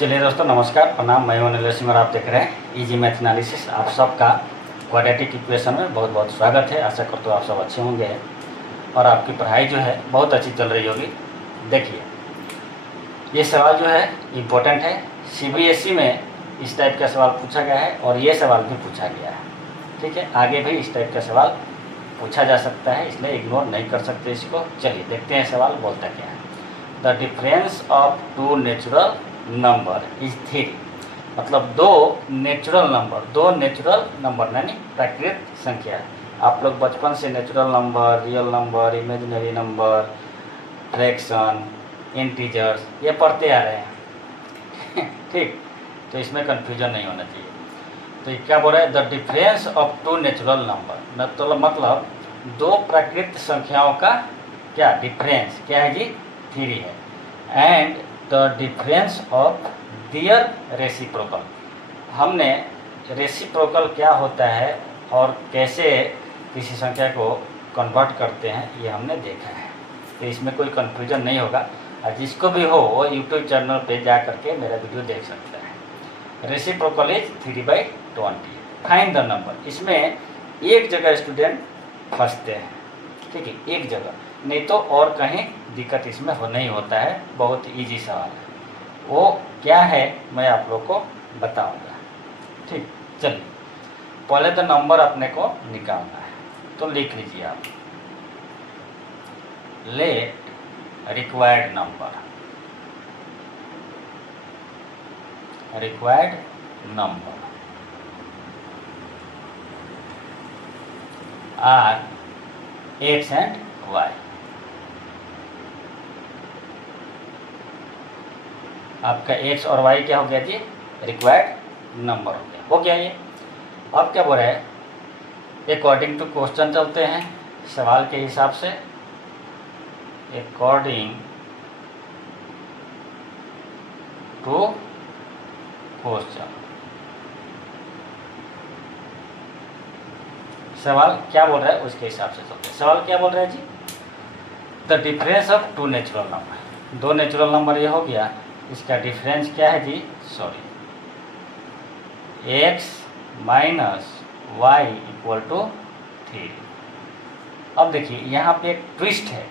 चलिए दोस्तों, नमस्कार, प्रणाम। मैं हूं अनिल सिंह और आप देख रहे हैं इजी मैथ एनालिसिस। आप सबका क्वाड्रेटिक इक्वेशन में बहुत बहुत स्वागत है। आशा करता हूँ आप सब अच्छे होंगे और आपकी पढ़ाई जो है बहुत अच्छी चल रही होगी। देखिए, ये सवाल जो है इम्पोर्टेंट है। सीबीएसई में इस टाइप का सवाल पूछा गया है और ये सवाल भी पूछा गया है। ठीक है, आगे भी इस टाइप का सवाल पूछा जा सकता है, इसलिए इग्नोर नहीं कर सकते इसको। चलिए देखते हैं सवाल बोलता क्या है। The difference of two natural number is 3। मतलब दो नेचुरल नंबर यानी प्राकृतिक संख्या। आप लोग बचपन से natural number, real number, imaginary number, fraction, integers ये पढ़ते आ रहे हैं। ठीक, तो इसमें कंफ्यूजन नहीं होना चाहिए। तो ये क्या बोल रहा है? The difference of two natural number, मतलब दो प्राकृतिक संख्याओं का क्या डिफरेंस क्या है जी? 3 है। And the difference of their reciprocal. हमने रेसिप्रोकल क्या होता है और कैसे किसी संख्या को कन्वर्ट करते हैं ये हमने देखा है। तो इसमें कोई कन्फ्यूजन नहीं होगा और जिसको भी हो वो यूट्यूब चैनल पे जा करके मेरा वीडियो देख सकता है। Reciprocal is 3/20। Find the number. इसमें एक जगह स्टूडेंट फंसते हैं, ठीक है, एक जगह, नहीं तो और कहीं दिक्कत इसमें नहीं होता है। बहुत इजी सवाल है। वो क्या है मैं आप लोग को बताऊंगा। ठीक, चलिए पहले तो नंबर अपने को निकालना है, तो लिख लीजिए आप। Let required number are X and Y. आपका एक्स और वाई क्या हो गया जी? रिक्वायर्ड नंबर हो गया ये। अब क्या बोल रहा है? अकॉर्डिंग टू क्वेश्चन चलते हैं सवाल के हिसाब से। अकॉर्डिंग टू क्वेश्चन, सवाल क्या बोल रहा है उसके हिसाब से चलते हैं। सवाल क्या बोल रहा है जी? The difference of two natural number. दो नेचुरल नंबर ये हो गया, इसका डिफरेंस क्या है जी? Sorry, x minus Y equal to 3। अब देखिए यहाँ पे एक ट्विस्ट है।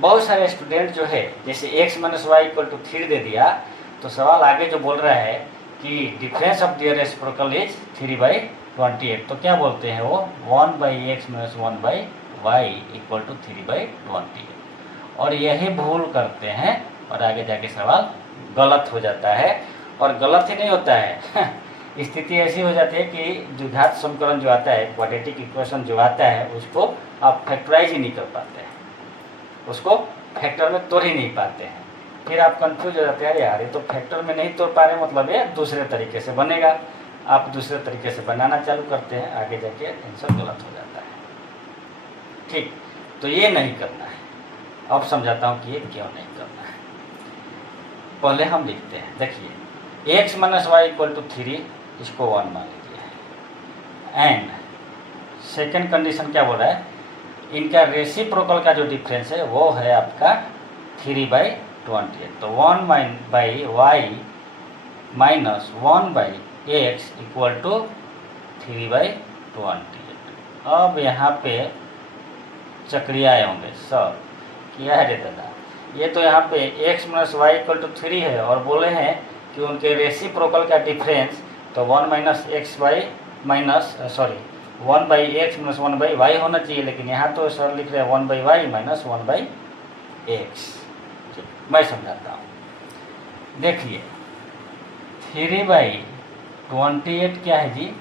बहुत सारे स्टूडेंट जो है जैसे x minus Y equal to 3 दे दिया, तो सवाल आगे जो बोल रहा है कि difference of their reciprocal is 3/28। तो क्या बोलते हैं वो? 1/x minus 1/y equal to 3/28। और यही भूल करते हैं और आगे जाके सवाल गलत हो जाता है। और गलत ही नहीं होता है स्थिति ऐसी हो जाती है कि द्विघात समीकरण जो आता है, क्वाड्रेटिक इक्वेशन जो आता है, उसको आप फैक्टराइज ही नहीं कर पाते हैं, उसको फैक्टर में तोड़ ही नहीं पाते हैं। फिर आप कंफ्यूज हो जाते हैं, यार ये तो फैक्टर में नहीं तोड़ पा रहे, मतलब ये दूसरे तरीके से बनेगा। आप दूसरे तरीके से बनाना चालू करते हैं, आगे जाके आंसर गलत हो जाता है। ठीक, तो ये नहीं करना है। अब समझाता हूँ कि ये क्यों नहीं करना है। पहले हम लिखते हैं, देखिए x minus Y equal to 3, इसको 1 मान लीजिए। एंड सेकेंड कंडीशन क्या बोल रहा है? इनका रेसिप्रोकल का जो डिफरेंस है वो है आपका 3/28। तो 1/y minus 1/x equal to 3/28। अब यहाँ पे चक्रियाए होंगे सब। क्या है रे दादा? ये तो यहाँ पे x minus Y equal to 3 है और बोले हैं कि उनके रेसिप्रोकल का डिफरेंस तो 1 minus X Y minus 1/x minus 1/y होना चाहिए, लेकिन यहाँ तो सर लिख रहे हैं 1/y माइनस 1/x। मैं समझाता हूँ। देखिए 3/28 क्या है जी?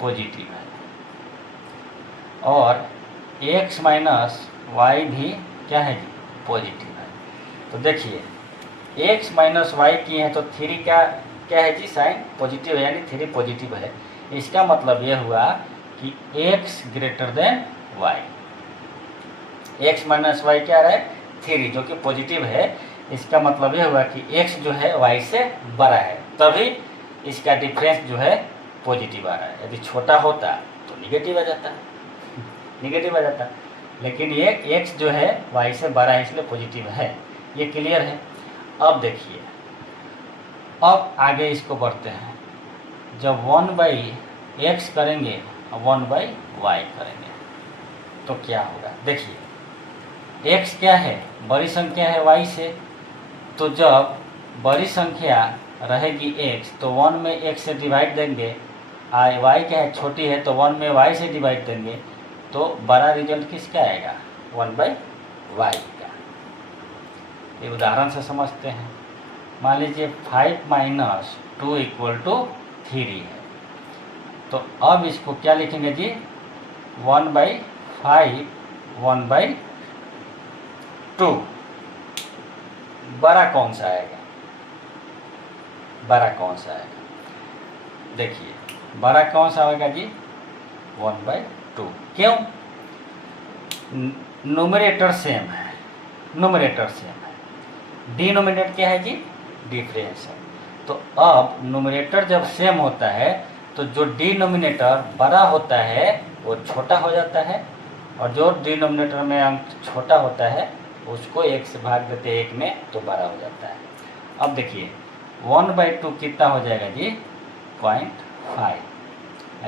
पॉजिटिव है। और x माइनस वाई भी क्या है जी? पॉजिटिव है। तो देखिए x माइनस वाई की है तो 3 का क्या है जी? साइन पॉजिटिव है, यानी 3 पॉजिटिव है। इसका मतलब यह हुआ कि x greater than y। x minus Y क्या रहा है? 3, जो कि पॉजिटिव है। इसका मतलब यह हुआ कि x जो है y से बड़ा है, तभी इसका डिफरेंस जो है पॉजिटिव आ रहा है। यदि छोटा होता तो निगेटिव आ जाता, लेकिन ये x जो है y से बड़ा है, इसलिए पॉजिटिव है। ये क्लियर है। अब देखिए अब आगे इसको बढ़ते हैं। जब 1/x करेंगे और 1/y करेंगे तो क्या होगा? देखिए x क्या है, बड़ी संख्या है y से, तो जब बड़ी संख्या रहेगी x तो 1 में x से डिवाइड देंगे, y क्या है, छोटी है तो 1 में y से डिवाइड देंगे, तो बड़ा रिजल्ट किसका आएगा? 1/y का। ये उदाहरण से समझते हैं। मान लीजिए 5 - 2 = 3 है, तो अब इसको क्या लिखेंगे जी? 1/5 1/2। बड़ा कौन सा आएगा? बड़ा कौन सा आएगा? देखिए बड़ा कौन सा होगा जी? 1/2। क्यों? न्यूमरेटर सेम है, न्यूमरेटर सेम है, डिनोमिनेटर क्या है जी? डिफरेंस है। तो अब न्यूमरेटर जब सेम होता है तो जो डिनोमिनेटर बड़ा होता है वो छोटा हो जाता है, और जो डिनोमिनेटर में अंक छोटा होता है उसको 1 से भाग देते 1 में, तो बड़ा हो जाता है। अब देखिए 1/2 कितना हो जाएगा जी? 0.5।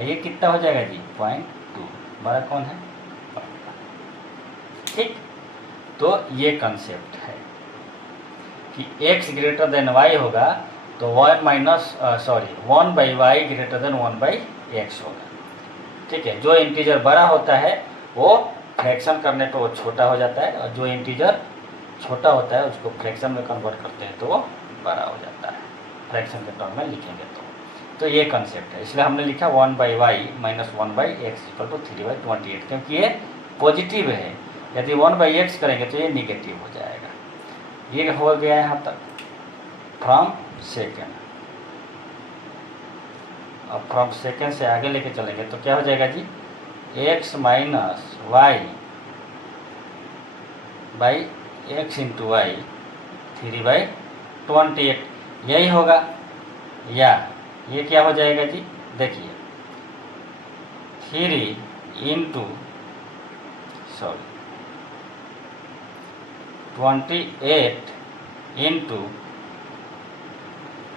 ये कितना हो जाएगा जी? 0.2। बड़ा कौन है? ठीक। तो ये कंसेप्ट है कि x ग्रेटर देन y होगा तो 1/y ग्रेटर देन 1/x होगा। ठीक है। जो इंटीजर बड़ा होता है वो फ्रैक्शन करने पे वो छोटा हो जाता है, और जो इंटीजर छोटा होता है उसको फ्रैक्शन में कन्वर्ट करते हैं तो वो बड़ा हो जाता है, फ्रैक्शन के टर्म में लिखेंगे तो ये कंसेप्ट है। इसलिए हमने लिखा 1/y - 1/x = 3/28, क्योंकि ये पॉजिटिव है। यदि 1/x करेंगे तो ये निगेटिव हो जाएगा। ये हो गया यहाँ तक फ्रॉम सेकेंड। अब फ्रॉम सेकेंड से आगे लेके चलेंगे तो क्या हो जाएगा जी? x - y/x × y 3/28 यही होगा। या ये क्या हो जाएगा जी? देखिए 3 × 28 ×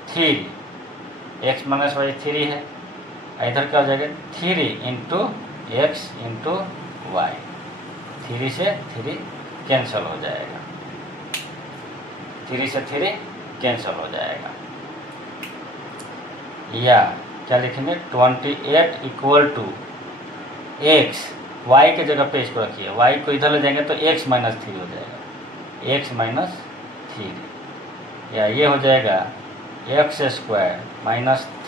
3, x - y 3 है, इधर क्या हो जाएगा? 3 × x × y। 3 से 3 कैंसिल हो जाएगा, 3 से 3 कैंसिल हो जाएगा। या क्या लिखेंगे? 28 = x, y के जगह पे इसको रखिए, y को इधर ले जाएंगे तो x - 3 हो जाएगा, x - 3। या ये हो जाएगा x² -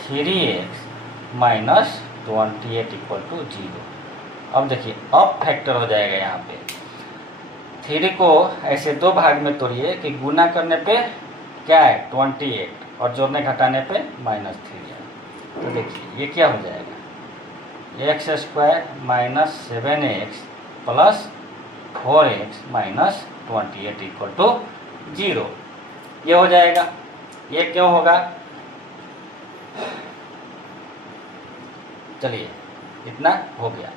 3x - 28 = 0। अब देखिए अब फैक्टर हो जाएगा। यहाँ पे 3 को ऐसे दो भाग में तोड़िए कि गुना करने पे क्या है? 28, और जोड़ने घटाने पे -3 है। तो देखिए ये क्या हो जाएगा? x² - 7x + 4x - 28 = 0। ये हो जाएगा। ये क्यों होगा? चलिए इतना हो गया।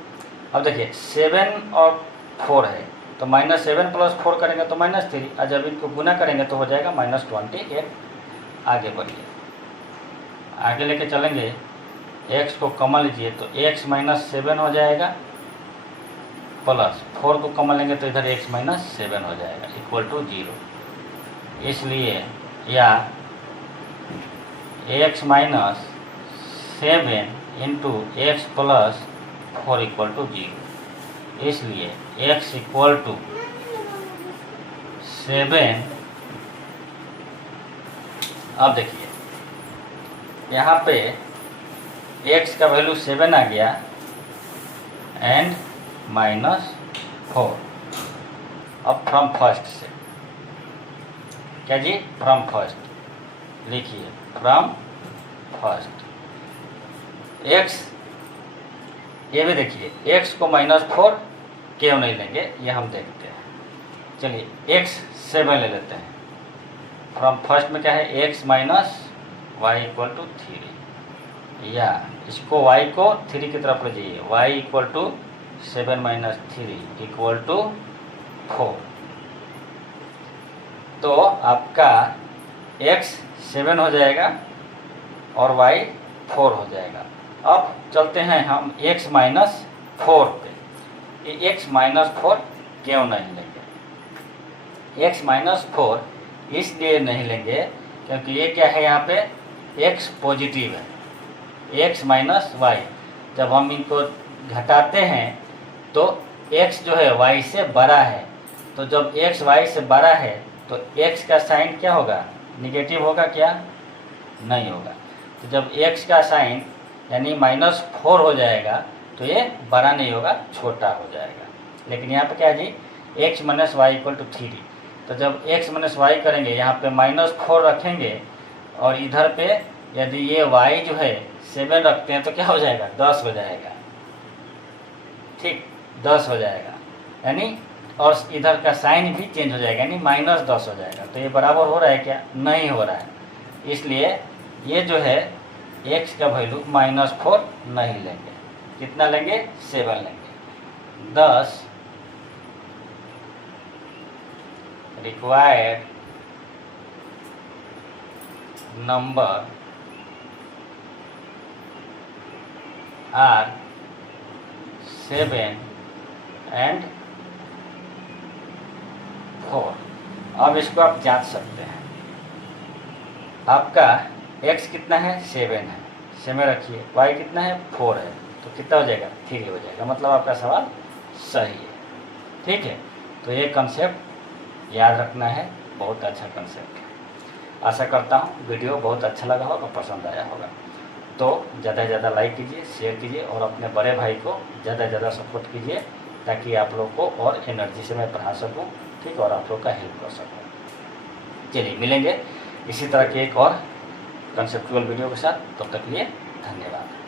अब देखिए 7 और 4 है तो -7 + 4 करेंगे तो -3, और जब इनको गुना करेंगे तो हो जाएगा -28। आगे बढ़िए, आगे लेके चलेंगे। x को कॉमन लीजिए तो x - 7 हो जाएगा, प्लस 4 को कॉमन लेंगे तो इधर x - 7 हो जाएगा = 0। इसलिए या x - 7 × x + 4 = 0। इसलिए x = 7। अब देखिए यहाँ पे x का वैल्यू 7 आ गया एंड -4। अब फ्रॉम फर्स्ट से क्या जी? फ्रॉम फर्स्ट लिखिए, फ्रॉम फर्स्ट x, ये भी देखिए x को -4 क्यों नहीं लेंगे ये हम देखते हैं। चलिए x 7 ले लेते हैं। फ्रॉम फर्स्ट में क्या है? x - y = 3, या इसको y को 3 की तरफ ले जाइए, y = 7 - 3 = 4। तो आपका x 7 हो जाएगा और y 4 हो जाएगा। अब चलते हैं हम x माइनस 4 पे। ये x माइनस 4 क्यों नहीं लेंगे? x माइनस 4 इसलिए नहीं लेंगे क्योंकि ये क्या है, यहाँ पे x पॉजिटिव है, x माइनस वाई। जब हम इनको घटाते हैं तो x जो है y से बड़ा है, तो जब x y से बड़ा है तो x का साइन क्या होगा, निगेटिव होगा क्या? नहीं होगा। तो जब x का साइन यानी -4 हो जाएगा तो ये बड़ा नहीं होगा, छोटा हो जाएगा। लेकिन यहाँ पे क्या है जी, x minus Y equal to 3। तो जब x माइनस वाई करेंगे, यहाँ पे -4 रखेंगे और इधर पे यदि ये y जो है 7 रखते हैं तो क्या हो जाएगा, 10 हो जाएगा। ठीक, 10 हो जाएगा यानी, और इधर का साइन भी चेंज हो जाएगा यानी -10 हो जाएगा। तो ये बराबर हो रहा है क्या? नहीं हो रहा है। इसलिए ये जो है x का वैल्यू -4 नहीं लेंगे। कितना लेंगे? 7 लेंगे। 10 रिक्वायर्ड नंबर आर 7 एंड 4। अब इसको आप जांच सकते हैं। आपका x कितना है? 7 है, 7 रखिए। y कितना है? 4 है, तो कितना हो जाएगा? 3 हो जाएगा। मतलब आपका सवाल सही है। ठीक है, तो ये कंसेप्ट याद रखना है, बहुत अच्छा कंसेप्ट है। आशा करता हूँ वीडियो बहुत अच्छा लगा होगा, पसंद आया होगा। तो ज़्यादा से ज़्यादा लाइक कीजिए, शेयर कीजिए और अपने बड़े भाई को ज़्यादा से ज़्यादा सपोर्ट कीजिए ताकि आप लोग को और एनर्जी से मैं पढ़ा सकूँ, ठीक, और आप लोग का हेल्प कर सकूँ। चलिए मिलेंगे इसी तरह के एक और कंसेप्चुअल वीडियो के साथ। तब तक के लिए धन्यवाद।